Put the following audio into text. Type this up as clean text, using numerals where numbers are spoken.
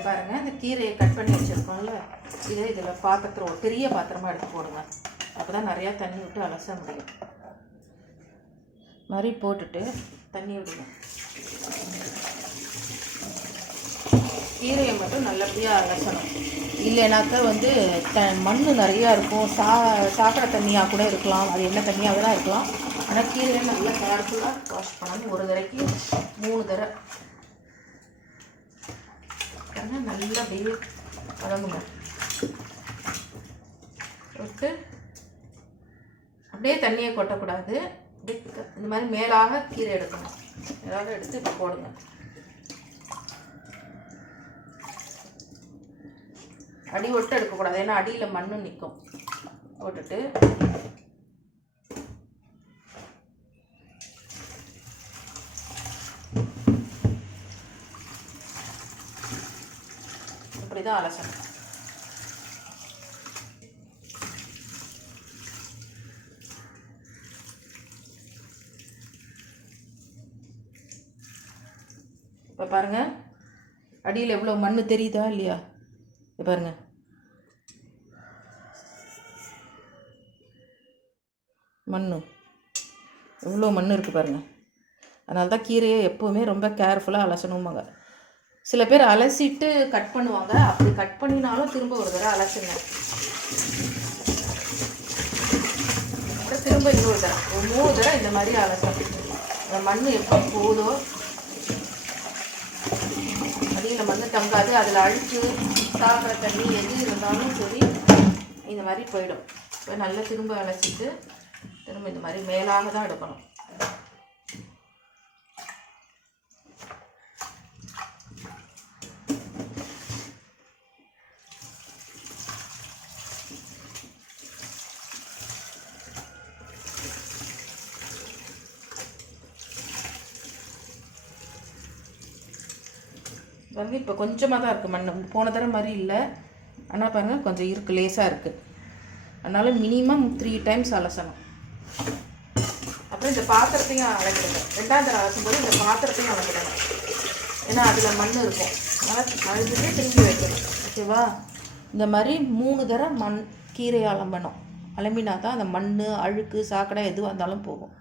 இதை பாருங்கள், இந்த கீரையை கட் பண்ணி வச்சுருக்கோம்ல, இதை இதில் பாத்திரத்தில் ஒரு பெரிய பாத்திரமாக எடுத்து போடுங்க. அப்போ தான் நிறையா தண்ணி விட்டு அலச முடியும். மாதிரி போட்டுட்டு தண்ணி விடுங்க. கீரையை மட்டும் நல்லபடியாக அலசணும். இல்லைனாக்கா மண் நிறையா இருக்கும். சாக்கடை தண்ணியாக கூட இருக்கலாம், அது என்ன தண்ணியாக தான் இருக்கலாம். ஆனால் கீரையை நல்லா கேர்ஃபுல்லாக வாஷ் பண்ணணும். ஒரு தடவைக்கு 3 தடவை நல்லா அப்படியே வதங்குங்க. விட்டு அப்படியே தண்ணியை கொட்டக்கூடாது. இந்த மாதிரி மேலாக கீரை எடுக்கணும். மேலாக எடுத்து இப்போ போடுங்க. அடி ஒட்டு எடுக்கக்கூடாது, ஏன்னா அடியில் மண்ணு நிற்கும். போட்டுட்டு இப்படி தான் அலசணும். இப்போ பாருங்கள், அடியில் எவ்வளோ மண் தெரியுதா இல்லையா? இப்போ பாருங்கள், மண் எவ்வளோ மண் இருக்குது பாருங்கள். அதனால தான் கீரையை எப்போவுமே ரொம்ப கேர்ஃபுல்லாக அலசணுமாங்க. சில பேர் அலசிட்டு கட் பண்ணுவாங்க. அப்படி கட் பண்ணினாலும் திரும்ப ஒரு தடவை அலசுங்க. திரும்ப இன்னொரு தடவை, ஒரு 3 தடவை இந்த மாதிரி அலசணும். அந்த மண் எப்படி போதோ, அடியில் மண் தங்காது. அதில் அழுக்கு, சாக்கடை தண்ணி எது இருந்தாலும் சரி இந்த மாதிரி போயிடும். இப்போ நல்லா திரும்ப அலசிட்டு திரும்ப இந்த மாதிரி மேலாக தான் எடுக்கணும். இப்போ கொஞ்சமாக தான் இருக்குது மண், போன தடவை மாதிரி இல்லை. ஆனால் பாருங்கள், கொஞ்சம் இருக்குது, லேசாக இருக்குது. அதனால் மினிமம் 3 டைம்ஸ் அலசணும். அப்புறம் இந்த பாத்திரத்தையும் அலக்கிடுங்க. 2ஆம் தடவை அலசும்போது இந்த பாத்திரத்தையும் அலக்கிடணும், ஏன்னா அதில் மண் இருக்கும். அதனால் அழுதுட்டு திரும்பி வைக்கணும். ஓகேவா? இந்த மாதிரி 3 தடவை கீரையை அலம்பணும். அலம்பினா தான் அந்த மண், அழுக்கு, சாக்கடை எதுவாக இருந்தாலும் போகும்.